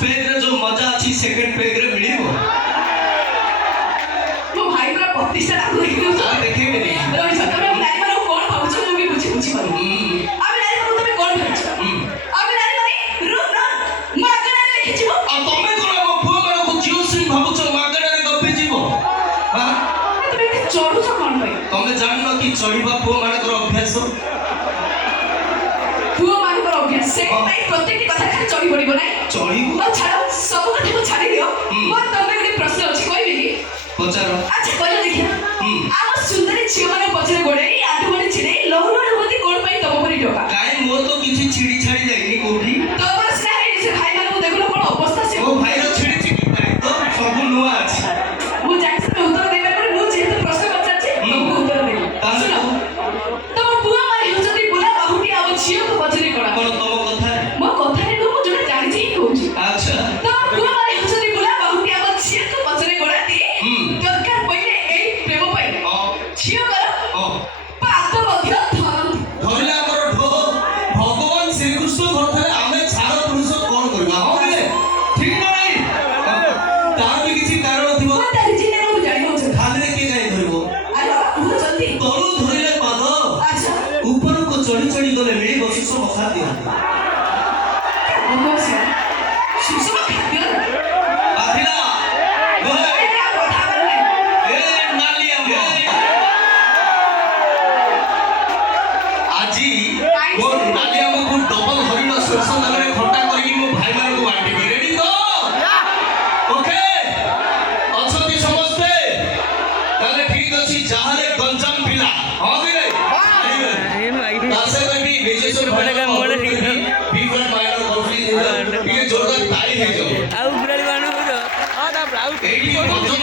Peg रे जो मजा अछि सेकंड पेग रे मिलिबो ମୋ ଭାଇ ପୁରା ପ୍ରତିଷ୍ଠା ତାକୁ ଦେଖିଦେଉଛ। आ देखेबे नहीं ରହି ତମେ ନାରୀ ମାନଙ୍କୁ କଣ ଭାବୁଛ ମୁଁ ବି ବୁଝିପାରୁନି। ଆମେ ନାରୀ ମାନଙ୍କୁ ତମେ କଣ ଭାବୁଛ? ଆମେ ନାରୀ ମାନେ ରୁମ୍ ମାଗଣାରେ ଲେଖିଯିବ। आ तमे कोन मो पुओ मारो को जियो सिम भाबुछ मागणा रे गपे जीवो हां ତମେ ଏତେ ଚଢୁଛ କଣ ପାଇଁ? तमे जाननो कि चढ़िबा पुओ मानकर अभ्यास ପୁଅ ମାନଙ୍କର ଅଭ୍ୟାସ ସେଥିପାଇଁ ପ୍ରତ୍ୟେକଟି କଥା ଖାଲି ଚଢି ପଡିବ ନାହିଁ। चढ़िबो ଆଉ ଛାଡ ସବୁ କଥାକୁ ଛାଡି ଦିଅ। ମୋର ତମେ ଗୋଟେ ପ୍ରଶ୍ନ ଅଛି କହିବି କି? पचारो ଆଚ୍ଛା କହିଲ ଦେଖିବା ଆମ ସୁନ୍ଦରୀ ଝିଅମାନଙ୍କ ପଛରେ ଗୋଡେଇ ଆଣ୍ଠୁ ଗଣ୍ଠି ଛିଡେଇ ଲହୁ ଲହୁ ହୁଅନ୍ତି କଣ ପାଇଁ ତମ ପରି ଟୋକା? काई मोर तो किछि छिड़ी छाड़ी जाइनी कोठी ତମର ସିନା ହେଇନି ସେ ଭାଇମାନଙ୍କୁ ଦେଖୁନ କଣ ଅବସ୍ଥା ସେ। ओ भाई रो छिड़ी छिकी पारे तो सब नुआ अछि ମୁଁ ଜାଣିଛି ତମେ ଉତ୍ତର ଦେବା ପରେ ମୁଁ ଯେହେତୁ ପ୍ରଶ୍ନ ପଚାରିଛି ତମକୁ ଉତ୍ତର ଦେବି। ତାହେଲେ ଶୁଣ ତମ ପୁଅ ମାନେ ହେଉଛନ୍ତି ବୁଲା ବାହୁଟି ଆମ ଝିଅକୁ ପଛରେ ଗୋଡା। कोन तम कथा ମୋ କଥାରେ ନୁହଁ ମୁଁ ଯୋଉଟା ଜାଣିଛି ହିଁ କହୁଛି। अच्छा ତମ ପୁଅ ମାନେ ହେଉଛନ୍ତି ବୁଲା ବାହୁଟି ଆମ ଝିଅକୁ ପଛରେ ଗୋଡାନ୍ତି। ଦରକାର ପଇଲେ ଏଇ ପ୍ରେମ ପାଇଁ ଝିଅଙ୍କର ପାଦ ମଧ୍ୟ ଧରନ୍ତି। ଧରିଲା ଆମର ଢୋ भगवान श्री कृष्ण धरथले आमे छार पुरुष कोन करबा हो रे ठीक न नहीं तार भी किछि कारण थिबो ମୁଁ ତା ରିଜିनଟା ମୁଁ ଜାଣିବାକୁ ଚାହୁଁଛି। खाली रे के जाई धरबो ଆରେ ବାବା କୁହ ଜଲ୍ଦି। तळु धरिले पाद ଆଚ୍ଛା ऊपर को चढ़ी चढ़ी गले मिली बसिस मखा दिया ନମସ୍କାର ସୁଷମ ଖାଦ୍ୟ आथिला ओए ଏଇଟା କଥା ହେବାର ନାହିଁ। ए नालिया मो आजी वो नालिया मो को डबल हरिण सरस नगरे खट्टा करके मो भाई मान को बांटी भी रेडी तो ओके अछती समझते ताले ठीक अछि जाहले गंजाम पिला हां दिले तासे भी विजेश्वर भाई का मोड़ ठीक है बीवर माइनर कॉफी ये जोरदार ताली है जो ଆଉ ବୁଢାଳି ମାନଙ୍କୁ ଏଇଠି एडी